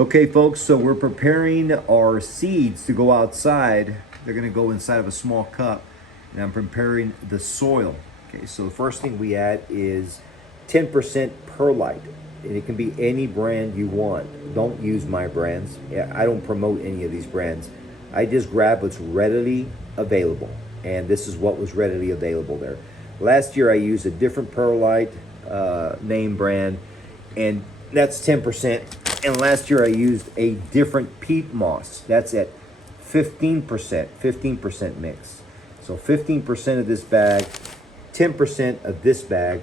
Okay, folks, so we're preparing our seeds to go outside. They're gonna go inside of a small cup, and I'm preparing the soil. Okay, so the first thing we add is 10% perlite, and it can be any brand you want. Don't use my brands. I don't promote any of these brands. I just grab what's readily available, and this is what was readily available there. Last year I used a different perlite name brand, and that's 10%. And last year I used a different peat moss. That's at 15% mix. So 15% of this bag, 10% of this bag,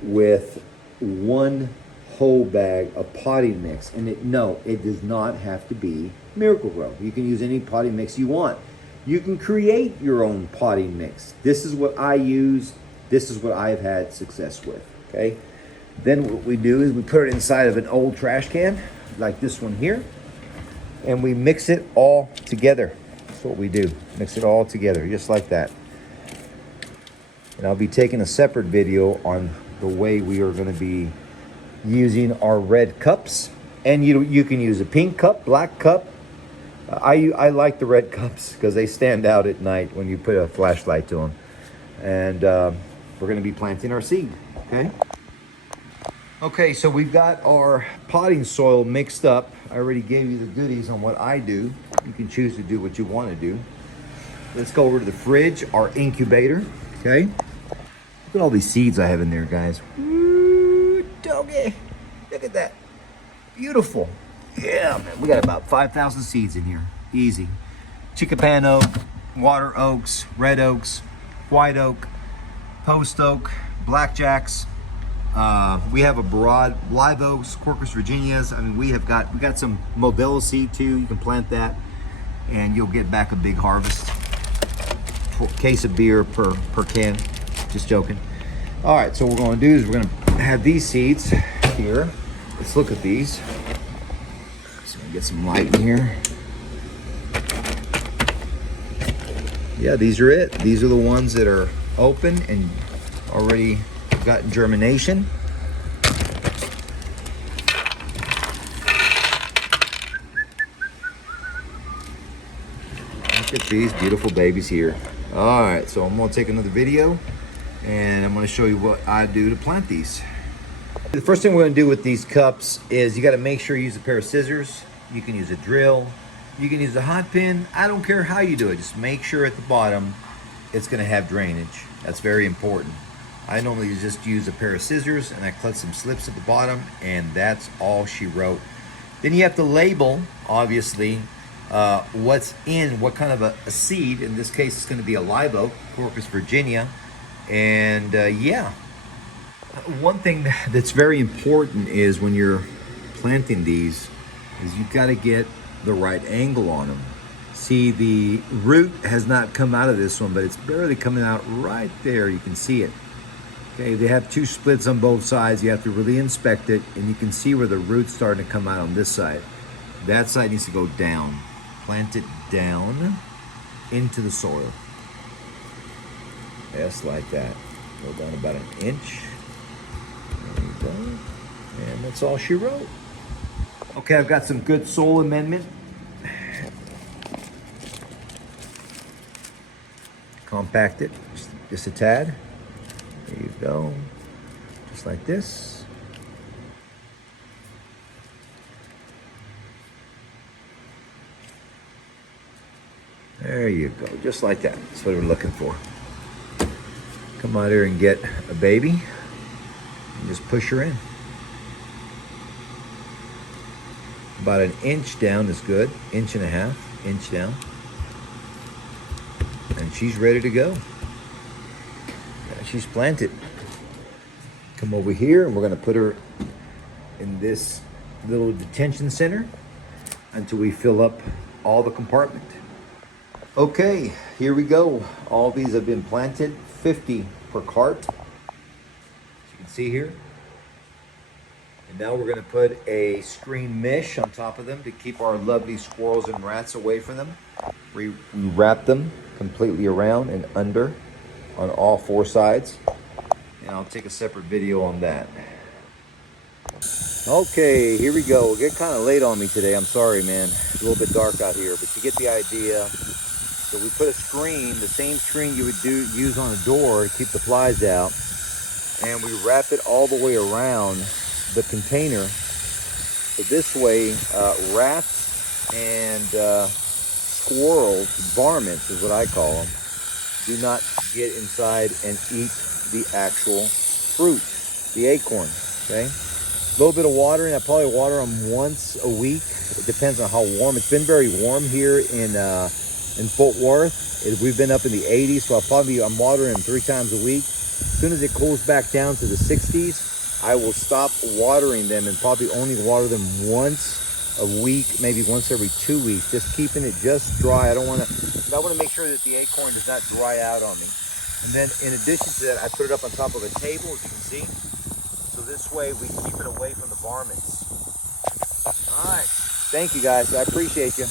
with one whole bag of potting mix. And it does not have to be Miracle-Gro. You can use any potting mix you want. You can create your own potting mix. This is what I use. This is what I've had success with, okay? Then what we do is we put it inside of an old trash can, like this one here, and we mix it all together. That's what we do, mix it all together, just like that. And I'll be taking a separate video on the way we are gonna be using our red cups. And you can use a pink cup, black cup. I like the red cups because they stand out at night when you put a flashlight to them. And we're gonna be planting our seed, okay? Okay, so we've got our potting soil mixed up. I already gave you the goodies on what I do. You can choose to do what you want to do. Let's go over to the fridge, our incubator, okay? Look at all these seeds I have in there, guys. Ooh, doggy. Look at that. Beautiful. Yeah, man, we got about 5,000 seeds in here. Easy. Chickapin oak, water oaks, red oaks, white oak, post oak, blackjacks. We have a broad live oaks, Quercus Virginias. I mean, we got some Modelo seed too. You can plant that, and you'll get back a big harvest. Case of beer per can. Just joking. All right, so what we're going to do is we're going to have these seeds here. Let's look at these. So we get some light in here. Yeah, these are it. These are the ones that are open and already got germination. Look at these beautiful babies here. All right, so I'm gonna take another video and I'm gonna show you what I do to plant these. The first thing we're gonna do with these cups is you gotta make sure you use a pair of scissors. You can use a drill. You can use a hot pin. I don't care how you do it. Just make sure at the bottom it's gonna have drainage. That's very important. I normally just use a pair of scissors and I cut some slips at the bottom, and that's all she wrote. Then you have to label, obviously, what's in, what kind of a seed. In this case, it's gonna be a live oak, Quercus Virginia. And yeah, one thing that's very important is when you're planting these is you've gotta get the right angle on them. See, the root has not come out of this one, but it's barely coming out right there. You can see it. Okay, they have two splits on both sides. You have to really inspect it, and you can see where the root's starting to come out on this side. That side needs to go down. Plant it down into the soil. Just like that. Go down about an inch. There you go. And that's all she wrote. Okay, I've got some good soil amendment. Compact it just a tad. There you go, just like this. There you go, just like that. That's what we're looking for. Come out here and get a baby and just push her in. About an inch down is good, inch and a half, inch down. And she's ready to go. She's planted. Come over here and we're gonna put her in this little detention center until we fill up all the compartment. Okay, here we go. All these have been planted, 50 per cart, as you can see here. And now we're gonna put a screen mesh on top of them to keep our lovely squirrels and rats away from them. We wrap them completely around and under on all four sides, and I'll take a separate video on that. Okay, here we go. It get kind of late on me today. I'm sorry, man. It's a little bit dark out here, but you get the idea. So we put a screen, the same screen you would use on a door to keep the flies out, and we wrap it all the way around the container. So this way, rats and squirrels, varmints is what I call them, do not get inside and eat the actual fruit, the acorn. Okay. A little bit of watering. I probably water them once a week. It depends on how warm. It's been very warm here in Fort Worth. We've been up in the 80s, so I'm watering them 3 times a week. As soon as it cools back down to the 60s, I will stop watering them and probably only water them once a week, maybe once every 2 weeks, just keeping it just dry. I want to make sure that the acorn does not dry out on me. And then in addition to that, I put it up on top of a table, as you can see. So this way we keep it away from the varmints. All right. Thank you guys. I appreciate you.